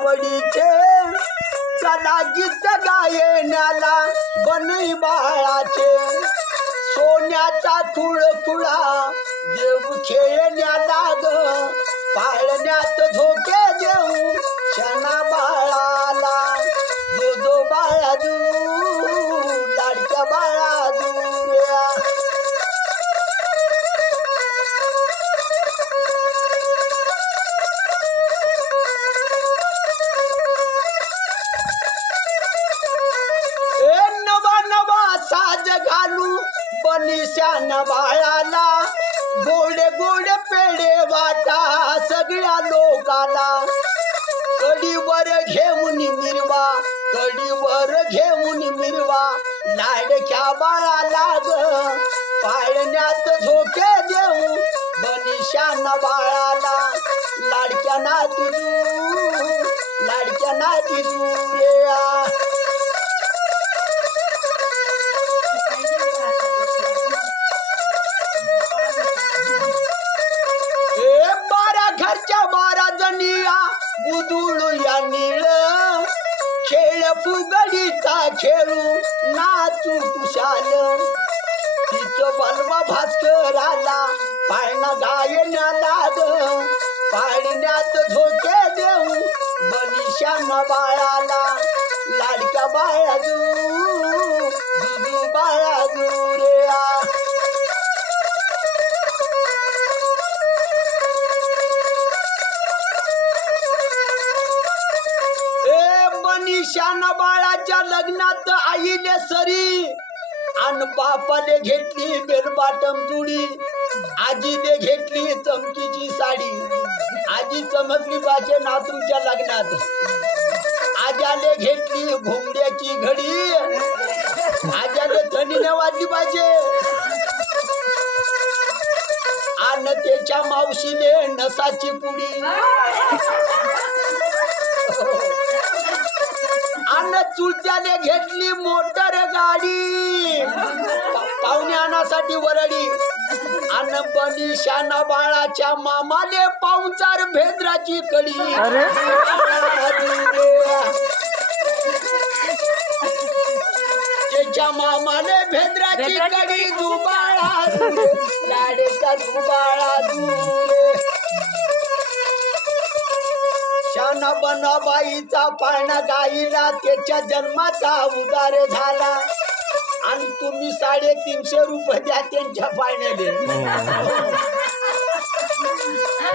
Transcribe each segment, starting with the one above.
आवडीचे चला गीत गायनाला बनई बाळाचे सोन्याचा खुळखुळा देव खेळण्याला ग पाळण्यात झोके देऊ क्षणा बाळाला जो बाळा दू लाडक्या बाळा दूऱ्या साज घालू बनिशान बाळाला गोडे गोडे पेढे वाटा सगळ्या लोकाला कडीवर घेऊन मिरवा कडीवर घेऊन मिरवा लाडक्या बाळाला ग पाळण्यात झोके देऊ बनिशान बाळाला लाडक्या नाती रे घरच्या 12 जणिया बुदुळू या निळ खेळ फुगडीचा खेळू नाचू कुशाल तिचं बलवा भास्कराला पाळणा गायनाला ग पाळण्यात झोके देऊ बनिशान बाळाला लाडक्या बाळा दुधू बाळा रे निशान बाळाच्या लग्नात आईले सरी अन बापाले घेतली बेलबाटम जुडी आजीने घेतली चमकीची साडी आजी चमकली पाहिजे नातूच्या लग्नात आजाले घेतली घोंगड्याची घडी आजाले थंडीने वाजली पाहिजे आणि त्याच्या मावशीने नसाची पुडी अन्न चुलत्याने घेतली मोटर गाडी पाहुणे आणण्यासाठी वरडी अन्न बनिशाना बाळाच्या मामाले पाहुणचार भेद्राची कडी त्याच्या मामाने भेद्राची कडी दुबाळा लाडेचा दुबाळा दूरे शाना बनाबाईचा पाळणा गाईला त्याच्या जन्माचा उदार झाला आणि तुम्ही 350 रुपये द्या त्यांच्या पाळण्याले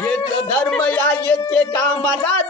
येत धर्म या येते कामाला